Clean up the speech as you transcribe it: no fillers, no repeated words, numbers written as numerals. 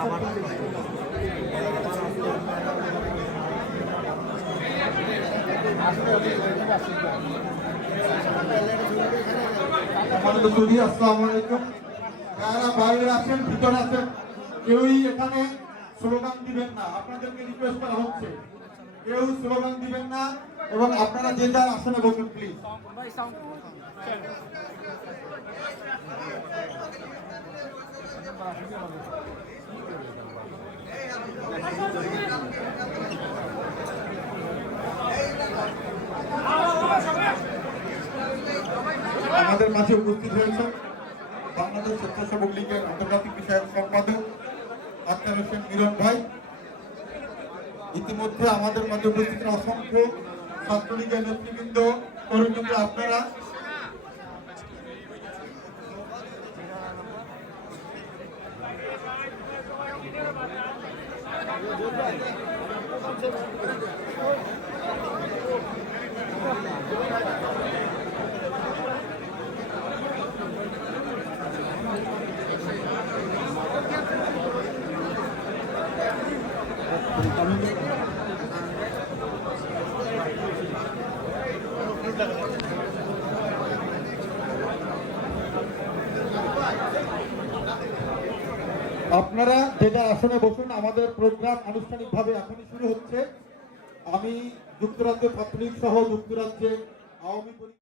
আসসালামু আলাইকুম। যারা বাইরে আছেন, ভিতরে আছেন, কেউই এখানে স্লোগান দিবেন না। আপনাদেরকে রিকোয়েস্ট করা হচ্ছে, কেউ স্লোগান দিবেন না এবং আপনারা যে যার আসনে বসুন প্লিজ। আমাদের মাঝে উপস্থিত হয়েছে বাংলাদেশ স্বেচ্ছাসেবক লীগের আন্তর্জাতিক বিষয়ক সম্পাদক আখতার হোসেন মিলন ভাই। ইতিমধ্যে আমাদের মাঝে উপস্থিত অসংখ্য ছাত্রলীগের নেতৃবৃন্দ, কর্মীবৃন্দ, আপনারা আপনারা যেটা আসনে বসুন। আমাদের প্রোগ্রাম আনুষ্ঠানিকভাবে এখনই শুরু হচ্ছে। আমি যুক্তরাজ্যের ছাত্রলীগ সহ যুক্তরাজ্যে আওয়ামী